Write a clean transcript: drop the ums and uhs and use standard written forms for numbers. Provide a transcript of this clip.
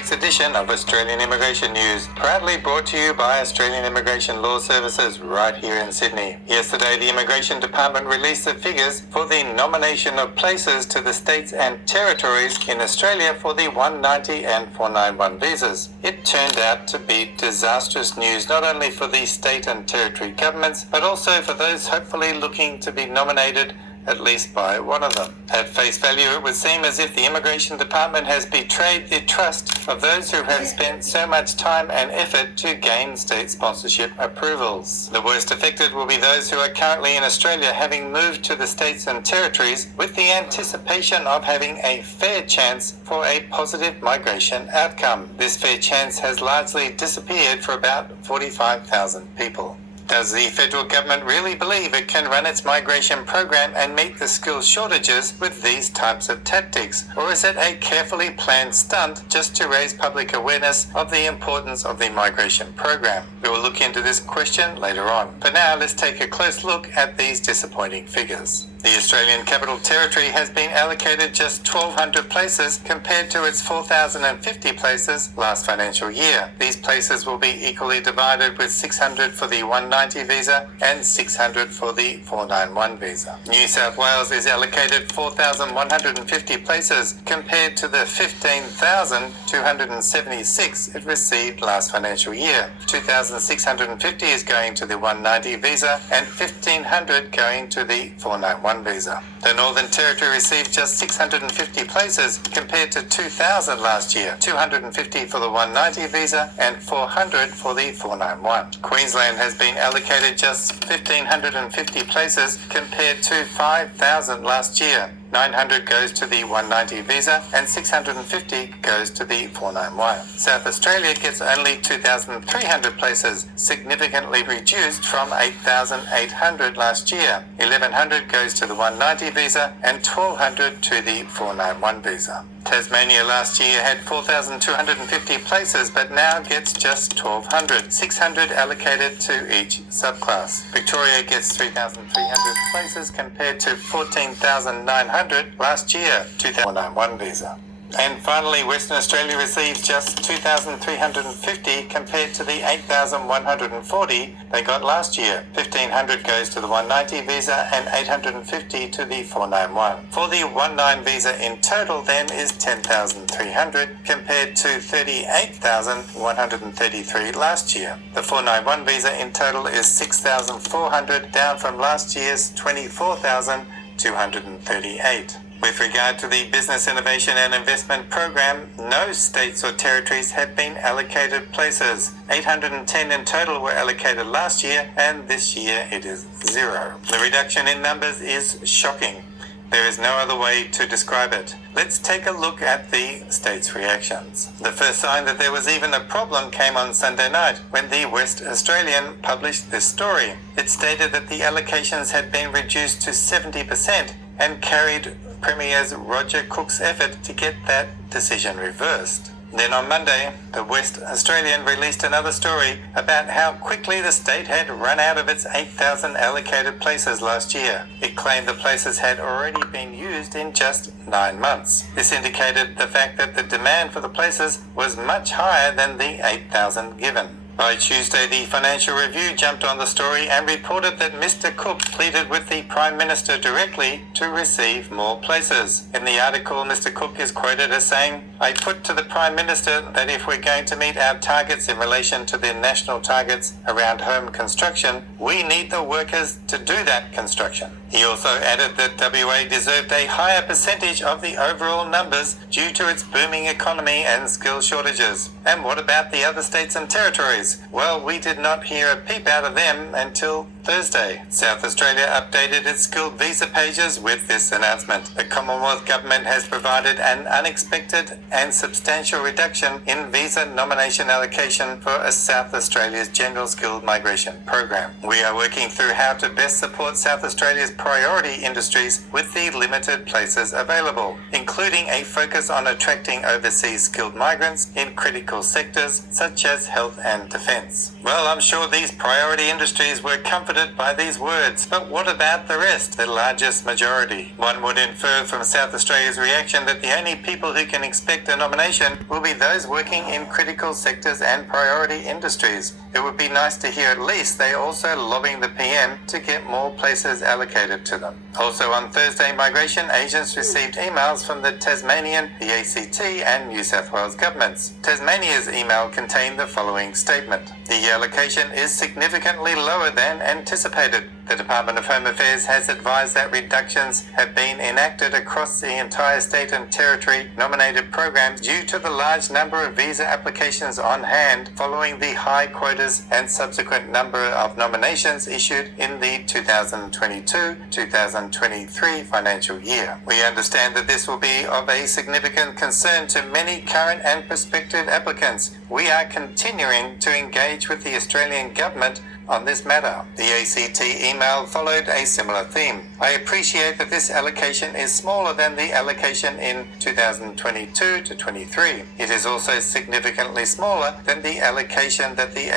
This edition of Australian Immigration News, proudly brought to you by Australian Immigration Law Services right here in Sydney. Yesterday, the Immigration Department released the figures for the nomination of places to the states and territories in Australia for the 190 and 491 visas. It turned out to be disastrous news not only for the state and territory governments, but also for those hopefully looking to be nominated at least by one of them. At face value, it would seem as if the Immigration Department has betrayed the trust of those who have spent so much time and effort to gain state sponsorship approvals. The worst affected will be those who are currently in Australia, having moved to the states and territories with the anticipation of having a fair chance for a positive migration outcome. This fair chance has largely disappeared for about 45,000 people. Does the federal government really believe it can run its migration program and meet the skills shortages with these types of tactics? Or is it a carefully planned stunt just to raise public awareness of the importance of the migration program? We will look into this question later on. For now, let's take a close look at these disappointing figures. The Australian Capital Territory has been allocated just 1,200 places compared to its 4,050 places last financial year. These places will be equally divided, with 600 for the 190 visa and 600 for the 491 visa. New South Wales is allocated 4,150 places compared to the 15,276 it received last financial year. 2,650 is going to the 190 visa and 1,500 going to the 491 visa. The Northern Territory received just 650 places compared to 2,000 last year, 250 for the 190 visa and 400 for the 491. Queensland has been allocated just 1,550 places compared to 5,000 last year. 900 goes to the 190 visa and 650 goes to the 491. South Australia gets only 2,300 places, significantly reduced from 8,800 last year. 1,100 goes to the 190 visa and 1,200 to the 491 visa. Tasmania last year had 4,250 places but now gets just 1,200, 600 allocated to each subclass. Victoria gets 3,300 places compared to 14,900 last year, 491 visa. And finally, Western Australia receives just 2,350 compared to the 8,140 they got last year. 1,500 goes to the 190 visa and 850 to the 491. For the 19 visa in total then is 10,300 compared to 38,133 last year. The 491 visa in total is 6,400, down from last year's 24,238. With regard to the Business Innovation and Investment Program, no states or territories have been allocated places. 810 in total were allocated last year, and this year it is 0. The reduction in numbers is shocking. There is no other way to describe it. Let's take a look at the states' reactions. The first sign that there was even a problem came on Sunday night when the West Australian published this story. It stated that the allocations had been reduced to 70% and carried Premier's Roger Cook's effort to get that decision reversed. Then on Monday, the West Australian released another story about how quickly the state had run out of its 8,000 allocated places last year. It claimed the places had already been used in just 9 months. This indicated the fact that the demand for the places was much higher than the 8,000 given. By Tuesday, the Financial Review jumped on the story and reported that Mr. Cook pleaded with the Prime Minister directly to receive more places. In the article, Mr. Cook is quoted as saying, "I put to the Prime Minister that if we're going to meet our targets in relation to the national targets around home construction, we need the workers to do that construction." He also added that WA deserved a higher percentage of the overall numbers due to its booming economy and skill shortages. And what about the other states and territories? Well, we did not hear a peep out of them until Thursday. South Australia updated its skilled visa pages with this announcement. The Commonwealth Government has provided an unexpected and substantial reduction in visa nomination allocation for South Australia's General Skilled Migration Program. We are working through how to best support South Australia's priority industries with the limited places available, including a focus on attracting overseas skilled migrants in critical sectors such as health and defence. Well, I'm sure these priority industries were comforted comforted by these words. But what about the rest, the largest majority? One would infer from South Australia's reaction that the only people who can expect a nomination will be those working in critical sectors and priority industries. It would be nice to hear at least they are also lobbying the PM to get more places allocated to them. Also on Thursday, migration agents received emails from the Tasmanian, the ACT and New South Wales governments. Tasmania's email contained the following statement. The allocation is significantly lower than anticipated. The Department of Home Affairs has advised that reductions have been enacted across the entire state and territory nominated programs due to the large number of visa applications on hand following the high quotas and subsequent number of nominations issued in the 2022-2023 financial year. We understand that this will be of a significant concern to many current and prospective applicants. We are continuing to engage with the Australian government on this matter. The ACT email followed a similar theme. I appreciate that this allocation is smaller than the allocation in 2022 to 23. It is also significantly smaller than the allocation that the